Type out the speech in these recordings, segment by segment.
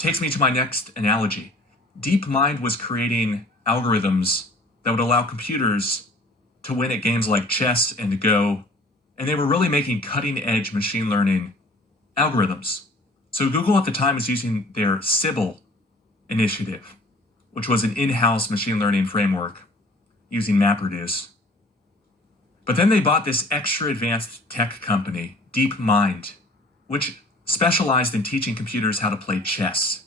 Takes me to my next analogy. DeepMind was creating algorithms that would allow computers to win at games like chess and Go, and they were really making cutting-edge machine learning algorithms. So Google at the time was using their Sybil initiative, which was an in-house machine learning framework using MapReduce. But then they bought this extra advanced tech company, DeepMind, which specialized in teaching computers how to play chess.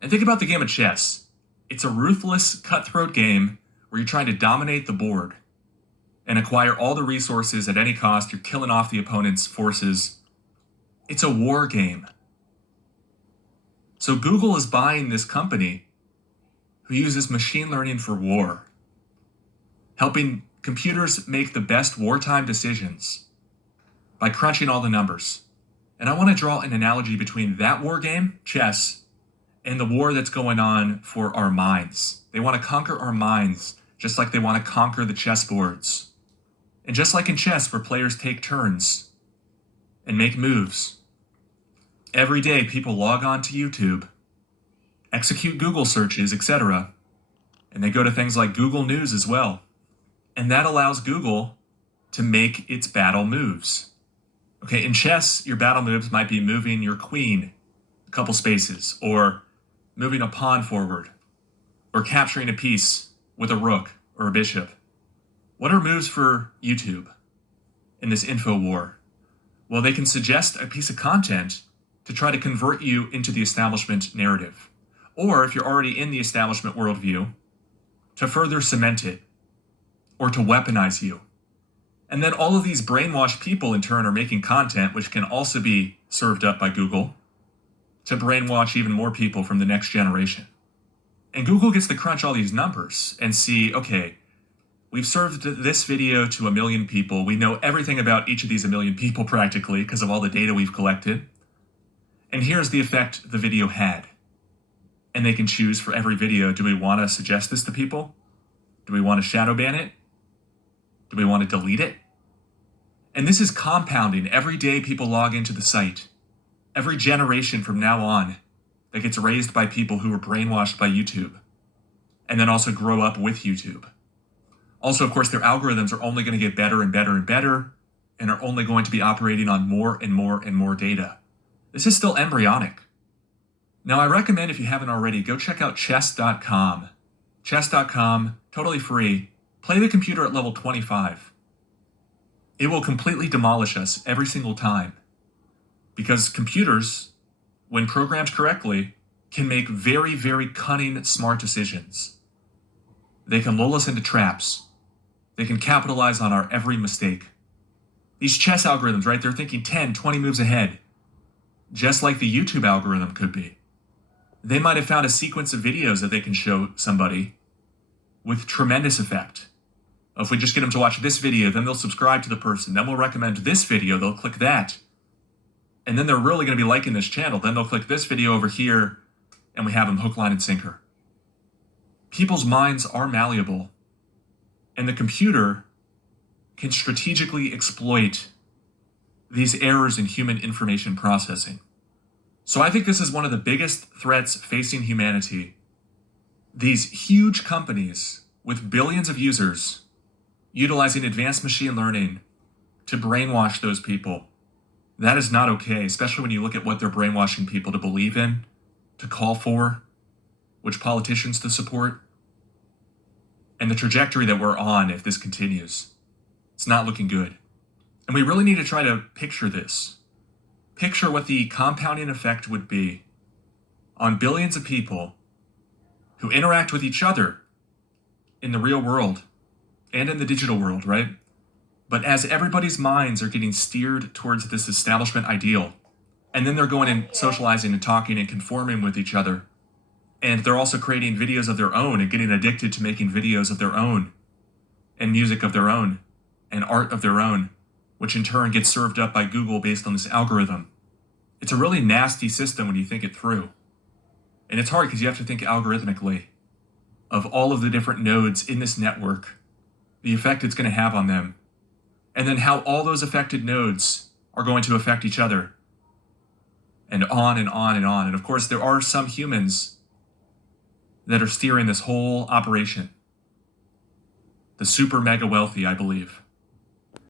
And think about the game of chess. It's a ruthless, cutthroat game where you're trying to dominate the board and acquire all the resources at any cost. You're killing off the opponent's forces. It's a war game. So Google is buying this company who uses machine learning for war, helping computers make the best wartime decisions by crunching all the numbers. And I want to draw an analogy between that war game, chess, and the war that's going on for our minds. They want to conquer our minds just like they want to conquer the chessboards. And just like in chess, where players take turns and make moves, every day people log on to YouTube, execute Google searches, etc., and they go to things like Google News as well. And that allows Google to make its battle moves. Okay, in chess, your battle moves might be moving your queen a couple spaces, or moving a pawn forward, or capturing a piece with a rook or a bishop. What are moves for YouTube in this info war? Well, they can suggest a piece of content to try to convert you into the establishment narrative. Or if you're already in the establishment worldview, to further cement it, or to weaponize you. And then all of these brainwashed people in turn are making content which can also be served up by Google to brainwash even more people from the next generation. And Google gets to crunch all these numbers and see, okay, we've served this video to 1 million people. We know everything about each of these 1 million people practically because of all the data we've collected. And here's the effect the video had. And they can choose for every video, do we want to suggest this to people? Do we want to shadow ban it? Do we want to delete it? And this is compounding. Every day people log into the site. Every generation from now on that gets raised by people who were brainwashed by YouTube and then also grow up with YouTube. Also, of course, their algorithms are only going to get better and better and better and are only going to be operating on more and more and more data. This is still embryonic. Now, I recommend, if you haven't already, go check out chess.com. Chess.com, totally free. Play the computer at level 25. It will completely demolish us every single time. Because computers, when programmed correctly, can make very, very cunning, smart decisions. They can lull us into traps. They can capitalize on our every mistake. These chess algorithms, right, they're thinking 10, 20 moves ahead. Just like the YouTube algorithm could be. They might have found a sequence of videos that they can show somebody with tremendous effect. If we just get them to watch this video, then they'll subscribe to the person. Then we'll recommend this video, they'll click that. And then they're really going to be liking this channel. Then they'll click this video over here, and we have them hook, line, and sinker. People's minds are malleable, and the computer can strategically exploit these errors in human information processing. So I think this is one of the biggest threats facing humanity. These huge companies with billions of users utilizing advanced machine learning to brainwash those people. That is not okay, especially when you look at what they're brainwashing people to believe in, to call for, which politicians to support, and the trajectory that we're on if this continues. It's not looking good. And we really need to try to picture this. Picture what the compounding effect would be on billions of people who interact with each other in the real world and in the digital world, right? But as everybody's minds are getting steered towards this establishment ideal, and then they're going and socializing and talking and conforming with each other, and they're also creating videos of their own and getting addicted to making videos of their own and music of their own and art of their own, which in turn gets served up by Google based on this algorithm. It's a really nasty system when you think it through. And it's hard because you have to think algorithmically of all of the different nodes in this network, the effect it's going to have on them, and then how all those affected nodes are going to affect each other. and on and on and on. And of course, there are some humans that are steering this whole operation. The super mega wealthy, I believe.